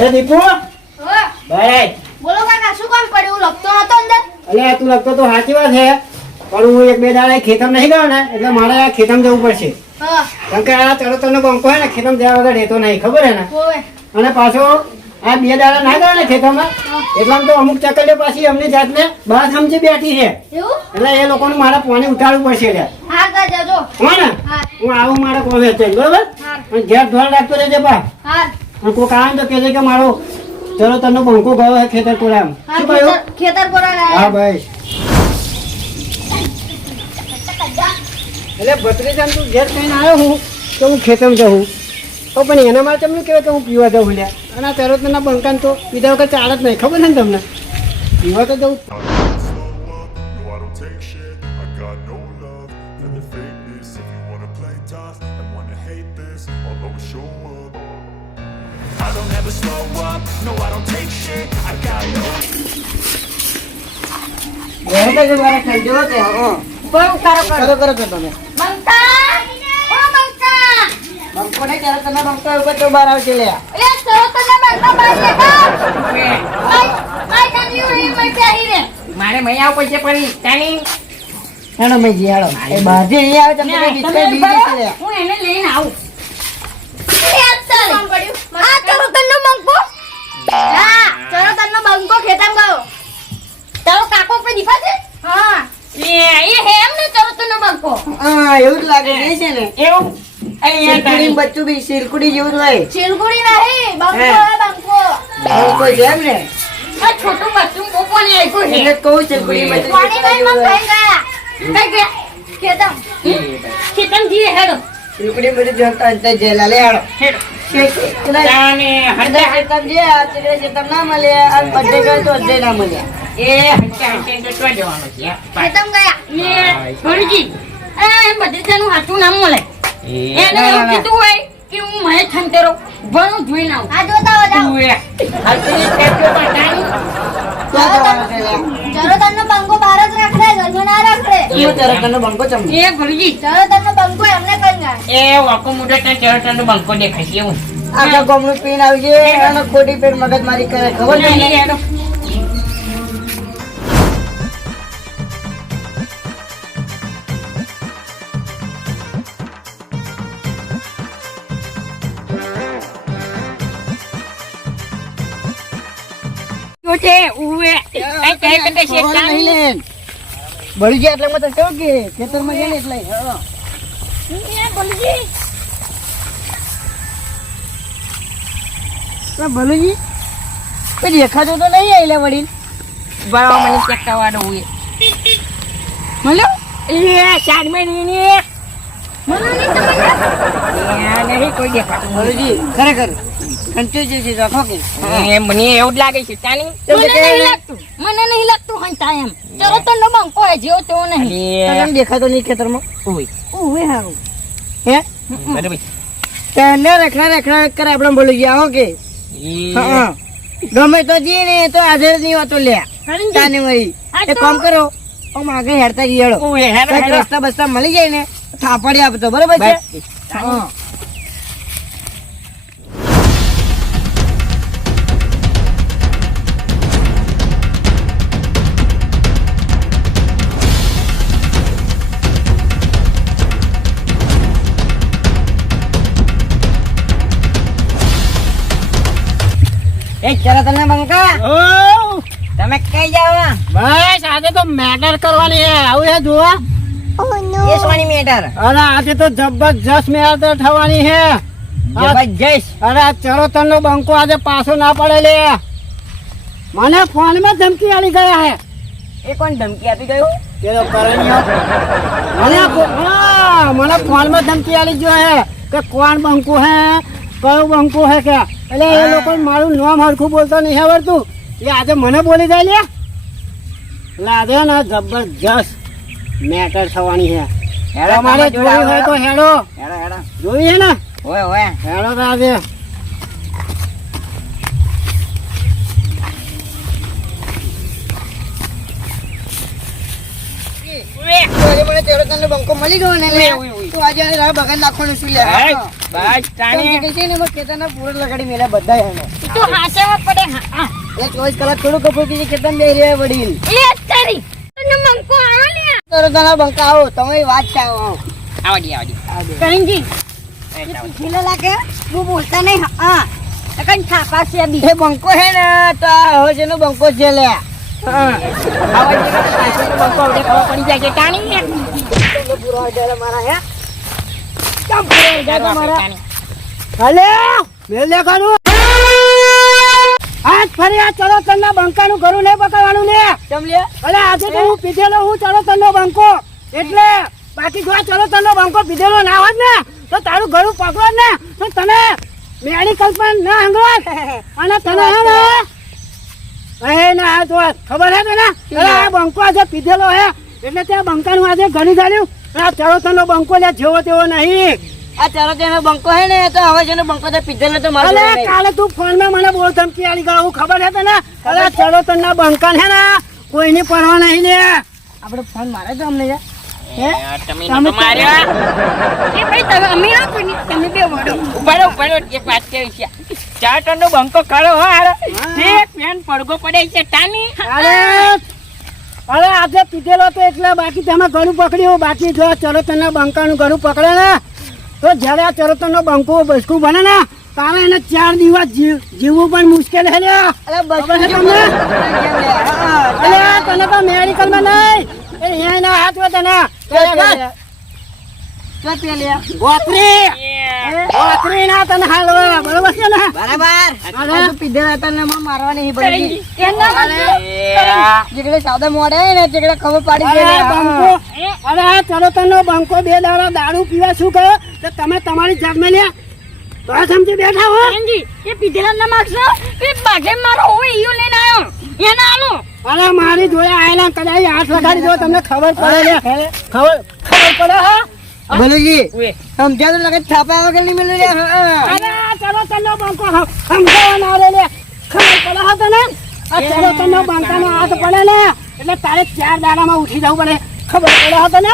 એ દીપુ ઓય ભાઈ બોલો કાકા શું કામ પડ્યું લખતો નતો અંદર અલે તું લગતો તો સાચી વાત છે પણ હું એક બે દાડા ખેતમ નહીં ગયો ને એટલે મારે આ ખેતમ જવું પડશે હા કેમ કે આ તરતનો બંકો હે ને ખેતમ જવા વગર રહેતો નહીં ખબર હે ને ઓય અને પાછો આ બે દાડા ના ગયો ને ખેતરમાં એટલામાં તો અમુક ચકલીઓ પાછી અમને જાતને બહાર સમજી બેઠી છે એવું એટલે એ લોકોનું મારે પાણી ઉતારવું પડશે એટલે હા કા જજો હો ને હા હું આવું મારે કોમે છે બરોબર હા અને ઘેર ધોરણ રાખતો રહેજે બા હા અને કોઈ કામ તો કહેજે કે મારો ચલો તનો બંકો ગયો છે ખેતર તોડામ હા શું કહ્યું ખેતર કોરા હા લાયા ભાઈ એટલે ભત્રીજાને તું ઘેર કહીને આવ્યો હું તો હું ખેતરમાં જઉં તો પણ એના માટે તમને કહેવાય કે હું પીવા જાઉં લ્યા અને આ તરતના બંકાને તો પીધા વગર ચાલે જ નહીં ખબર ને તમને પીવા તો જવું No, I don't take shit. I got no love for the fakeness. If you wanna play tough and wanna hate this, I'll always show up. I don't ever slow up. No, I don't take shit. I got no. કરો કરો તો તમે બંકા ઓ બંકા બંકો ને ત્યારે તમે બંકા ઉપર તો બહાર આવશે લ્યા એ ચલો તને બંકા બાર લેતા કાઈ કામી હોય મત આહી રે મારે મય આવ પૈસે પડી તાની હેડો મેં જી હેડો એ બહારથી અહીંયા આવે તમને ડિસ્કાઉન્ટ તમે બીજી છે લ્યા હું એને લઈને આવું એ ચાલ કામ પડ્યું આ ચલો તને બંકો હા ચલો તને બંકો ખેતમ ગયો તારો કાકો પર દીપા છે હા એ હેમ ને તરત નો બંકો હા એવું જ લાગે છે ને એવું અહીંયા સિરકુડી બચ્ચું બી સિરકુડી જેવું જ હોય ચિલગુડી નહીં બંકો હે. હે બંકો બંકો છે એમ ને આ છોટું બચ્ચું પોપોને આપ્યું એટલે છે જ કહું સિરકુડી બચ્ચું પાણી લઈને જેવું મત હોય. થઈ ગયા ખેતમ ખેતમ જીએ હેડો સિરકુડી બધી જોતા અંતે જેલા લે હેડો હેડો તાને હંડા ખેતમ જે આ તીકડે ખેતમ ના મળે આ બધે ગયો તો અજય ના મળ્યા એ હંડા હંડા તો જવાનું છે ખેતમ ગયા એ ભણજી એ બધે તેનું હાચું નામ મળે એને એવું કીધું હોય કે હું મહે થંતેરો ભણું જોઈને આવું આ જોતા હો જાઓ તું એ હાચી ટેક્યો બટાણી તો જવાનું છે લે ચલો તને બંકો બહાર જ રાખડે ઘરમાં ના રાખડે તું તરત તને બંકો ચમ એ ભણજી ચલો તને બંકો એમને કઈ ગયા એ વાકો મુઢે ત્યાં ચેરટનો બંકો દેખાય છે એવું આખા ગામનું પીન આવી છે અને ખોટી પેટ મગજ મારી કરે ખબર નહીં હેડો છે ઉવે આ કહે કે શેતાન બળી ગયા એટલે મત કેવું કે ખેતરમાં જઈને એટલે હા એ ભણજી ભલુજી કોઈ દેખાતો તો નહીં આઈલે વડીલ બરાબર મને ચેક કરવાનો ઉવે મળ્યો એ શાદમેની ને નહીં કોઈ દેખાતું ભલુજી ખરેખર કંચો જે રાખો કે મને એવું જ લાગે છે તાની મને નહીં લાગતું હંતા એમ ચલો તો ન બંકો હે જેવો તેવો નહીં તને દેખાતો નહીં ખેતરમાં ઓય ઉવે હારું હે બરાબર તને રખડા કરે આપણે બોલી ગયા હો કે હા ગમે તો જી ને તો હાજર નહીં હોતો લે તાને વળી એ કામ કરો આમ આગળ હેડતા જઈ હેડો ઓય હેડો કંઈક હેડો રસ્તા બસ્તા મળી જાય ને થાપડી આપતો બરોબર છે હા એ ચલો તને બંકા તમે કઈ જાવ બસ આજે તો મેટર કરવાની છે આવું છે જોવા એ સોની મેટર અરે આજે તો જબરજસ્ત મેટર થવાની છે જબરજસ્ત અરે ચલો તનો બંકો આજે પાછો ના પડે લે મને ફોન માં ધમકી આલી ગયા હે એ કોણ ધમકી આપી ગયું પેલો કરણીયો મને ફોન માં ધમકી આલી ગયો હે કે કોણ બંકો હે કયું બંકો હે કે એટલે એ લોકો મારું નામ હરખું બોલતા નહીં આવડતું એ આજે મને બોલી જાય લે એટલે આજે ને જબરજસ્ત મેટર થવાની છે તમારે જોયું હોય તો હેડો હેડો હેડો જોયું છે ને ઓય ઓય હેડો તો આજે મને ચેડો તને બંકો મળી ગયો ને તું આજે બગન નાખવાનું શું લે બસ તાણી કે છે ને એમાં ખેતરના પૂરો લગાડી મેલ્યા બધા એને તું હાચવા પડે હા એ 24 કલાક થોડું કપડું કીધી ખેતર બે રહ્યા વડીલ એ તારી તને મંકો આવો લે તરતના બંકા આવો તમે વાત છે આવો આવડી કરંજી ઢીલો લાગે હું બોલતા નહીં હા કઈ થાપા છે બી એ બંકો હે ને તો આ હવે જેનો બંકો છે લે આવા જેવા પાછળનો બંકો આવડે ખબર પડી જાય છે તાણી પૂરો આડેલા મારા હે કેમ પૂરો જાતો આપણે તાણી હાલે મેલ દેખાડું આજ ફરી આ ચરોતરના બંકાનું ઘરું નહીં પકડવાનું લે કેમ લે અરે આજે તો હું પીધેલો હું ચરોતરનો બંકો એટલે બાકી જો આ ચરોતરનો બંકો પીધેલો ના હોત ને તો તારું ઘરું પકડો ને તો તને મેળી કલ્પના ના હંગવાત અને તને હે ને એ ના આ તો ખબર હે તને અરે આ બંકો આજે પીધેલો હે એટલે ત્યાં બંકાનું આજે ઘણી ચાલ્યું આ ચરોતરનો બંકો લે જેવો તેવો નહીં આ ચારો તેનો બંકો હે ને તો હવે જેનો બંકો તો પીધેલો તો મારો અલે કાલે તું ફોનમાં મને બોલ ધમકી આલી ગયો હું ખબર હે તને અરે ચરોતરના બંકન હે ને કોઈની પરવા નહીં લે આપણે ફોન મારે તો અમને તમે નતો માર્યા એ ભાઈ તમે અમે આ કોની તમે બે વડો ઉપાડો એક વાત કેવી છે 4 ટનનો બંકો કરો હો હારો તે પેન પડગો પડે છે તાની અરે આજે પીધેલો તો એટલે બાકી તમે ઘણું પકડ્યું બાકી જો ચરોતરના બંકાનું ઘણું પકડે ને તો જ્યારે આ ચરોતરનો બંકો બસકું બને ને તારે એને 4 દિવસ જીવવું પણ મુશ્કેલ છે લે અરે બસ ખબર છે તમને અરે તને તો મેડિકલમાં નહીં એ અહીંયા ના હાથ હોય તને ગોત્રી ના તને હાલ બરોબર છે ને બરાબર આ પીધેલા હતા ને એમાં મારવા નહીં પડી જેકડે સાદા મોડે ને જેકડે ખબર પાડી અરે ગઈ બંકો અરે આ ચરોતરનો બંકો 2 દાડા દારૂ પીવા શું કહ્યો તો તમે તમારી જાતમાં લે તો સમજી બેઠા હો કરંજી એ પીધેલા ના માગશો એ બાગે મારો હોય ઈયો લઈને આવ્યો એને આલો અરે મારી જોડે આયેલા કદાચ હાથ લગાડી દો તમને ખબર પડે લે ખબર પડે હા ભલેજી સમજ્યા તો લગત છાપા વગર નહીં મળ્યું લે અરે આ ચરોતરનો બંકો સમજાવવા ના રે લે ખબર પડે હા તને આ ચરોતરનો બંકાનો હાથ પડે ને એટલે તારે 4 દાડામાં ઉઠી જવું પડે ખબર પડે હા તને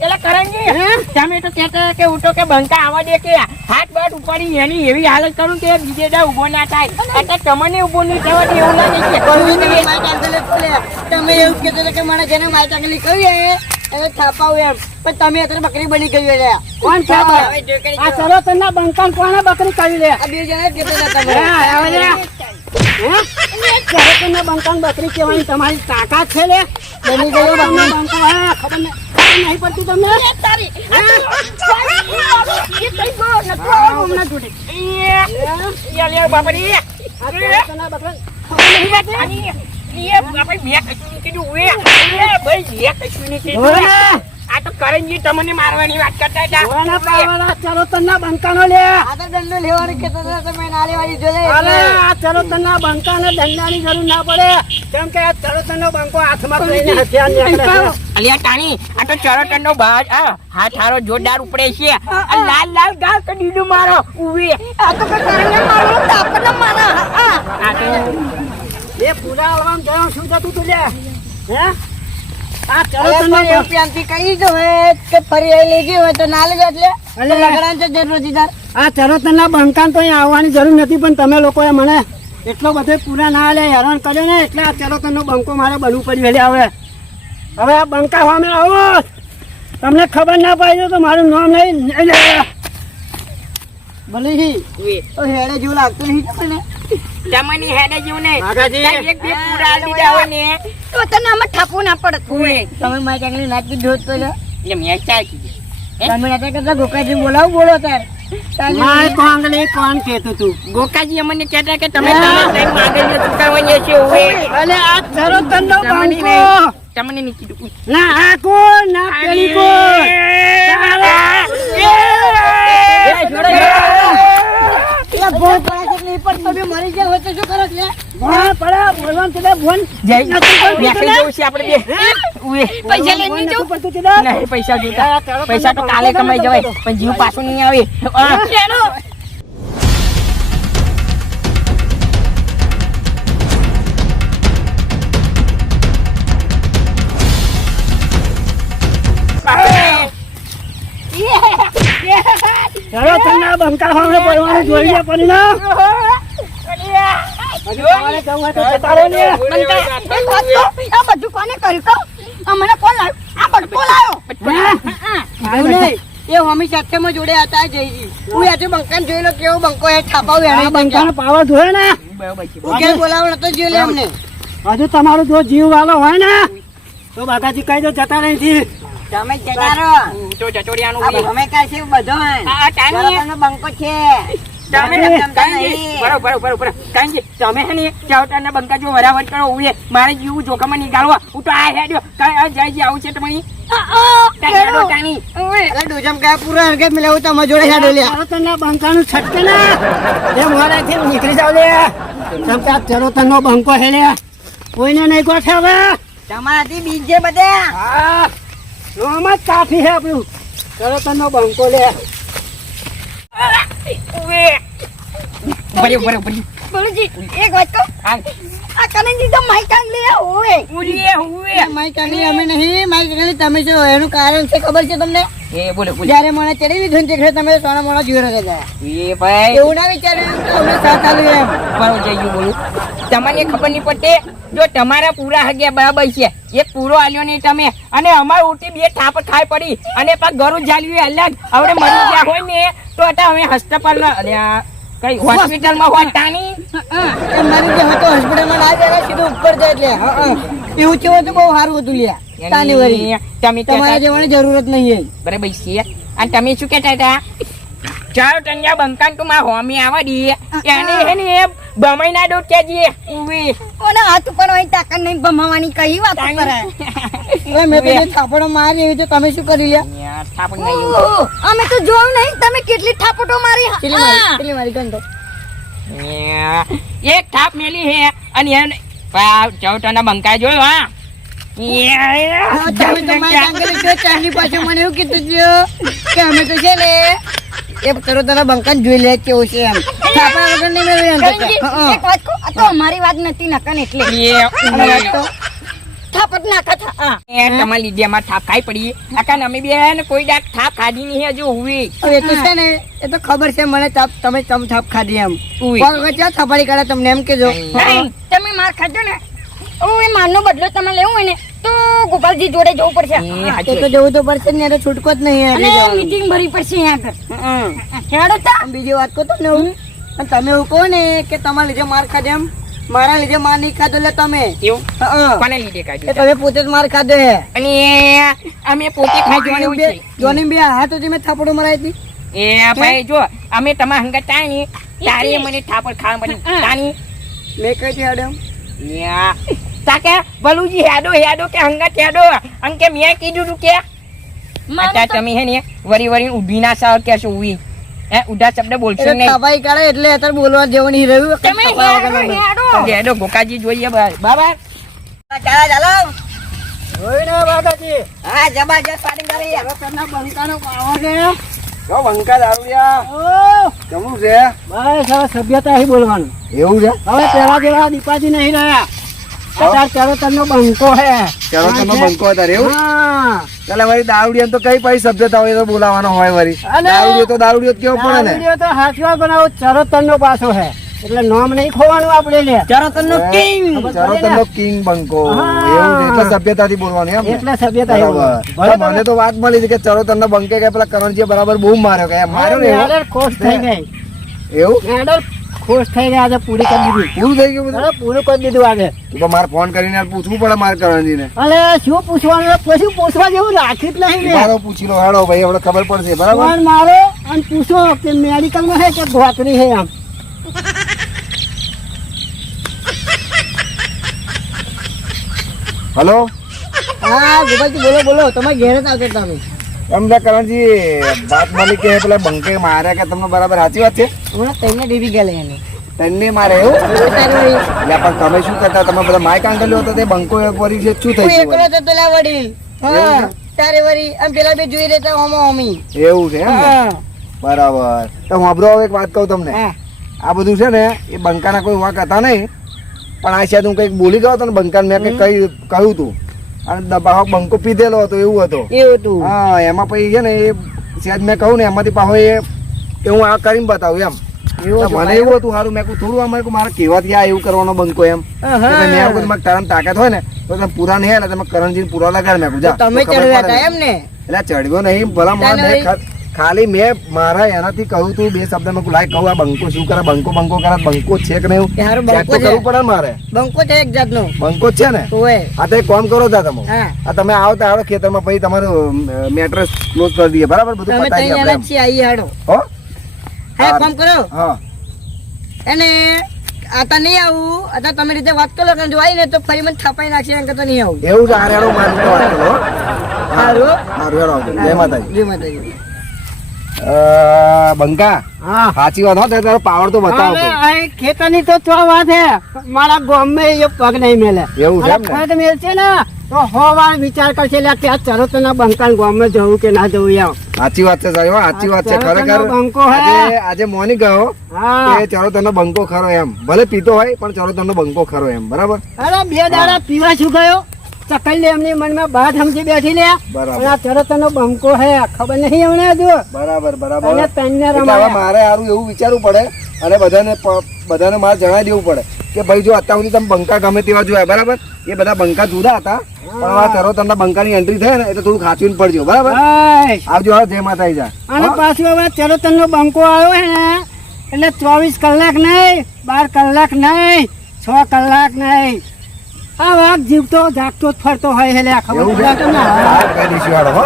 એટલે કરંજી તમે તો કહેતા કે ઉઠો કે બંકા આવવા દે કે હાથ બાટ ઉપાડી એની એવી હાલત કરું કે બીજે દા ઉભો ના થાય એટલે તમને ઉભો નહીં થવા દે એવું લાગે છે તમે એવું કહેતો કે મને જેને મારી ચાકલી કહ્યું એને છાપાવું એમ પણ તમે અત્યારે બકરી બની ગયું એટલે કોણ છે આ ચરોતરના બંકાન કોણે બકરી કરી લે આ બે જણા જ કહેતા હતા તમે આવે લે ચરોતરના બંકાન બકરી કહેવાની તમારી તાકાત છે લે બની ગયો બંકો હા ખબર નહીં પડતી તમને તારી એ કઈ ગો નતો હમણાં જોડે એ લે બાપડી આ ચરોતરના બંકાન આ તો કરંજી તમને મારવાની વાત કરતા હતા ચરોતરના બંકાનો લે આ તો દંડો લેવાનું કહેતા હતા તમે ના લેવાની જો અરે આ ચરોતરના બંકાને દંડાની જરૂર ના પડે કેમ કે આ ચરોતરનો બંકો હાથમાં કરીને હથિયાર નીકળે છે અલિયા ટાણી આ તો ચરોતરનો બાજ હાથ હારો જોરદાર ઉપડે છે આ લાલ લાલ ગાલ કડીડું મારો ઉવે આ તો કરંજી મારો તાપને મારા આ તો એ પૂરા આલવામ જવાનું શું થતું તું લે હે આ એવું ચરોતરનો પ્યામથી કહી દો હે કે ફરી આવી લેજી હોય તો ના લેજો એટલે લગડાન છે જરૂર દીદાર આ ચરોતરના બંકાન તો અહીં આવવાની જરૂર નથી પણ તમે લોકોએ મને એટલો બધો પૂરા ના લે હેરાન કર્યો ને એટલે આ ચરોતરનો બંકો મારે બનવું પડ્યું એટલે હવે આ બંકા સામે આવો તમને ખબર ના પડી તો મારું નામ નહીં લે ભલે તો હેડે જેવું લાગતું નહીં તમને તમને હેડે જેવું નહીં માગાજી. એક બે પૂરા દીધા હોય ને તો તને આમાં ઠાપું ના પડે તમે મારી ચાકલી નાખી દો તો લે એટલે મેં ચાલ કીધું તમે નાટક કરતા ગોકાજી બોલો તાર માય કોંગલી કોણ કહેતું તું ગોકાજી અમને કહેતા કે તમે માગણીઓ ચૂકવવાની છે ઓવે અલે આ ચરોતરનો બંકો તમને નહીં કીધું ના આ કોણ ના પેલી કોણ ભોન પડે છે એટલે પણ તમે મરી ગયા હોય તો શું કરો છો ભણ પડા બોલવાનું તે ભણ જય બેસી જવું છે આપણે બે ઓવે પૈસા લઈને નહીં જવું પડતું તે નહીં પૈસા જોતા પૈસા તો કાલે કમાઈ જવાય પણ જીવ પાછો નહીં આવે ચરોતરના તાર સામે પડવાનું જોઈ લે પડી ના હજુ તમારે જવું હોય તો જતા રહો ને. એક વાત કહું, આ બધું કોને કર્યું કહું? આ મને કોણ લાવ્યું? આ બટકો લાવ્યો. આવું નહીં. એ હોમી સાથેમાં જોડે હતા જયજી. હું આજે બંકાને જોઈ લો કેવો બંકો એ છાપાવ્યો આ એને બંકાનો પાવર જોયો ને હું ક્યાં બોલાવો નતો જોઈ લે અમને. હજુ તમારું જો જીવ વાલો હોય ને તો બાગાજી કહી દો જતા નહીં થી. તમે જતા રહો. તો જટોડિયાનું આ બી. ભમે કાંઈ છે બધો હે. આ ટાણી જરા તને બંકો છે. તમે જમતા કાંઈ નહીં. બરોબર કાંઈ તમે હે ને ચાવટાના બંકા જો વરાવટ કરો ઉએ મારે જીવું જોખમમાં નીકાળવા હું તો આ હેડ્યો કાંઈ જયજી આવું છે તમારી ટાણી અરે ડોજમ કાંઈ પૂરા હરકત મિલાવું તમારા જોડે હેડો લ્યા. ચરોતરના બંકાનું છટકે ના એ મોડાથી નીકળી જાવ લે ચમચા ચરોતરનો બંકો હે લે કોઈને નહીં ગોઠે હવે તમારાથી બીજ છે બધા. હા નોમ જ કાફી હે આપણું ચરોતરનો બંકો લે બરોબર બોલુજી, એક વાત કહું, આ કનનજી તો માઈ કાંગ લે ઓય. મારી કાંગરી અમે નહીં, મારી કાંગરી તમે છો. એનું કારણ છે ખબર છે તમને? એ બોલો જયારે મને ચડી લીધું ને તે તમે સોના મોના જોઈ રહ્યા હતા. એ ભાઈ એવું ના વિચાર્યું કે અમે સાથ આલ્યું એમ. બરોબર જઈ બોલું તમને ખબર નહીં પડતી જો તમારા પૂરા હગ્યા બરાબર છે એક પૂરો આલ્યો નહીં તમે અને અમાર ઉઠી બે થાપ ખાઈ પડી અને પાછ ગરું જાલ્યું અલગ હવે મરી ગયા હોય ને તો હતા અમે હસ્તપાલમાં અલ્યા કઈ હોસ્પિટલમાં હોય તાની એ મારી જે હતો હોસ્પિટલમાં ના જાય સીધું ઉપર જાય એટલે એવું કેવું હતું બહુ સારું હતું લ્યા. તાની વળી તમે તમારે જવાની જરૂરત નહીં. બરાબર છે અને તમે શું કહેતા હતા ચાલો ટન્યા બંકાન તું માં હોમી આવા દી એને હે ને બમાઈ ના દો કેજી ઉવી ઓને હાથ ઉપર હોય તાકાત નહીં ભમાવાની કઈ વાત કરે. હવે મેં તો જે થાપડો મારી એવી તો તમે શું કરી લ્યા? થાપણ નહીં ઓહો, અમે તો જોયું નહીં તમે કેટલી થાપટો મારી. કેટલી મારી ગંધો એક થાપ મેલી હે અને એને ચૌટાના બંકા જોયો હા તમે તો મારી કાંગરી જો ચાંદની પાછળ મને એવું કીધું કે અમે તો છે ને એ તરતના બંકાન જોઈ લે કેવું છે એમ. થાપડા વગર નહીં મેળવી એમ તો કે. કનનજી, એક વાત કહું, આ તો અમારી વાત નથી નકન એટલે અને વાત તો થાપટ નાખા થા. તમારી લીધે અમારે થાપ ખાઈ પડી આકા અમે બેન કોઈ દાક થાપ ખાધી નહીં હજુ હુવી હવે એ તો છે ને એ તો ખબર છે મને તમે થાપ ખાધી એમ. ઉઈ. કોણ વખત ક્યાં થાપાડી કાઢે તમને એમ કેજો. નહીં, તમે માર ખાધો ને એ મારનો બદલો તમારે લેવો હોય ને તો ગોપાલજી જોડે જવું પડશે એ તો જવું તો પડશે જ ને એટલે છૂટકો જ નહીં અને યાર. મીટિંગ ભરી પડશે અહીંયા આગળ. ખેડો તા બીજી વાત કહો તમને હું અને તમે એવું કહો ને કે તમારા લીધે માર ખાધો એમ મારા લીધે માર નહીં ખાધો એટલે તમે એવું હા. કોને લીધે એ કાઢ્યું તમે પોતે જ માર ખાધો હે. અને અમે પોતે ખાઈ જવાનું છે જોની બે હાથોથી મેં થાપડો મરાઈ હતી. એ ભાઈ જો અમે તમારા હંગા તાણી તારી મને થાપડ ખાવા પડી તાણી મેં કઈ થી હાડે એમ? તાકે બલુજી હેડો કે હંગા હેડો અંકે મેં કીધું તું કે અત્યારે તમે હે ને વરી ઊભી ના સાવ કે શું ઉઈ હે ઉડા શબ્દ બોલશો એટલે નહીં થાપાઈ કાઢે એટલે અત્યારે બોલવા જેવું નહીં રહ્યું. તમે થાપા વગરનું. હેડો. હેડો ગોકાજી જોઈએ બાબા ચાલો જોઈ ને બાગાજી હા જબરજસ્ત પાર્ટી કરી. ચરોતરના બંકાનો પાવર ને જો બંકા દારૂડિયા ઓ કેમનું છે બસ હવે સભ્યતાથી બોલવાનું એવું છે હવે પેલા જેવા દીપાજી નહીં રહ્યા અત્યારે ચરોતરનો બંકો હે ચરોતરનો બંકો હતા રે એવું હા ચાલે વળી દારૂડિયા તો કઈ પછી સભ્યતા હોય તો બોલાવાનો હોય વળી અને દારૂડિયો કેવો પડે ને દારૂડિયો તો હાથમાં બનાવો ચરોતરનો પાછો હે એટલે નામ નહીં ખોવાનું આપણે લે ચરોતરનો કિંગ. ચરોતરનો કિંગ બંકો હા. એવું છે એટલે સભ્યતાથી બોલવાનું એમ ને? એટલે સભ્યતા બરાબર તો મને તો વાત મળી હતી કે ચરોતરનો બંકે કે પેલા કરણજીએ બરાબર બહુ માર્યો કે માર્યો ને એવો? મેડલ ખુશ થઈ ગઈ એવું મેડલ ખુશ થઈ ગયા આજે પૂરી કરી દીધી પૂરું થઈ ગયું બધું અરે પૂરું કરી દીધું આજે તું તો મારે ફોન કરીને યાર પૂછવું પડે મારે કરણજીને અરે શું પૂછવાનું પછી પૂછવા જેવું રાખ્યું જ નહીં ને મારો પૂછી લો હેડો ભાઈ હવે ખબર પડશે બરાબર ફોન મારો અને પૂછો કે મેડિકલમાં છે કે ગોતરી છે આમ હલો હા ગોપાલજી બોલો તમે ઘેર જ આવતો તમે. એમ છે કરણજી વાત મળી કે પેલા બંકે માર્યા કે તમને બરાબર સાચી વાત છે હમણાં તઈને ડીવી ગયા એને. તને મારે એવું તારે વળી એટલે પણ તમે શું કરતા તમે બધા માઇક આંગલ્યો હતો તે બંકો એક વળી છે શું હું થઈ એકલો ગયું જ હતો લા વડીલ. હા તારે વળી આમ પેલા બે જોઈ રહેતા હોમો હોમી. એવું છે એમ ને? હા બરાબર તો હું અબરો એક વાત કહું તમને હા. આ બધું છે ને એ બંકાના કોઈ વાંક હતા નહીં પણ આ શાયદ હું કંઈક બોલી ગયો હતો ને બંકાને મેં કંઈક કહ્યું હતું અને દબાવ બંકો પીધેલો હતો એવું હતો એવું હતું. હા એમાં પછી છે ને એ શાયદ મેં કહું ને એમાંથી પાછો એ એ હું આ કરીને બતાવું એમ એવું તો મને એવું હતું સારું મેં કહ્યું થોડું અમારે મારે કહેવાથી આ એવું કરવાનો બંકો એમ આહા. કે ભાઈ મેં એવું કીધું, મારે તારામાં તાકાત હોય ને તો તમે પૂરા નહીં ને તમે કરણજીને પૂરા લગાડ મેં કીધું, જા તમે તો ખબર ચડ્યા પડે હતા ને. એમ ને એટલે ચડ્યો નહીં ભલા મને તાને મેં ખાલી મેં મારા એનાથી કહ્યું તું બે શબ્દ મેં લાય કહું આ બંકો શું કરે બંકો કરે બંકો છે કે નહીં એ હારું ચેક તો બંકો છે. કરવું પડે ને મારે બંકો છે એક જાતનો બંકો જ છે ને ઓય આ તો એક કામ કરો તા તમે હા આ તમે આવો તો આવડો ખેતરમાં પછી તમારું મેટ્રેસ ક્લોઝ કરી દઈએ બરાબર બધું તમે પતાવી ત્યાં આપણે જ છીએ આઈ હાડો હો હા એક કામ કરો હા એને આતા નહીં આવું આતા તમે રીતે વાત કરો કે જો આવી ને તો ફરી મને થાપાઈ નાખશે એમ કે તો નહીં આવું એવું જ હારે મારી રીતે વાત કરો હો. સારું હારું હેડો આવજો. જય માતાજી જય માતાજી બંકા હા સાચી વાત હો તો તારો પાવર તો બતાવો હવે કોઈ. આ ખેતરની તો ચો વાત હે મારા ગામમાં એ પગ નહીં મેલે એવું છે એમ ને? ફટ મેલશે ને તો હો વાર વિચાર કરશે લે કે આ ચરોતરના બંકાના ગામમાં જવું કે ના જવું એમ સાચી વાત છે સાહેબ હો, સાચી વાત છે અત્યારે ખરેખર તનો બંકો હે. આજે મોની ગયો હા કે ચરોતરનો બંકો ખરો એમ ભલે પીતો હોય પણ ચરોતરનો બંકો ખરો એમ બરાબર અરે બે દાડા પીવા શું ગયો ચકલ લે એમની મનમાં બાદ સમજી બેઠી લે બરાબર. અને આ ચરોતરનો બંકો હે ખબર નહીં એમને હજુ બરાબર બરાબર અને તને એટલે હવે રમાયા. મારે સારું એવું વિચારવું પડે અને બધાને મારે જણાવી દેવું પડે કે ભાઈ જો અત્યાર સુધી તમે બંકા ગમે તેવા જોયા બરાબર એ બધા બંકા જુદા હતા પણ હવે આ ચરોતરના બંકાની એન્ટ્રી થાય ને એટલે થોડું ખાંચવીને પડજો બરાબર હાય. આવજો હવે જય માતાજી જા અને પાછું હવે ચરોતરનો બંકો આવ્યો હે ને એટલે 24 કલાક નહીં 12 કલાક નહીં 6 કલાક નહીં આ વાઘ જીવતો જાગતો જ ફરતો હોય એટલે ખબર એવું છે પડે કે ના? હા, કહી દઈશું હાલો, હો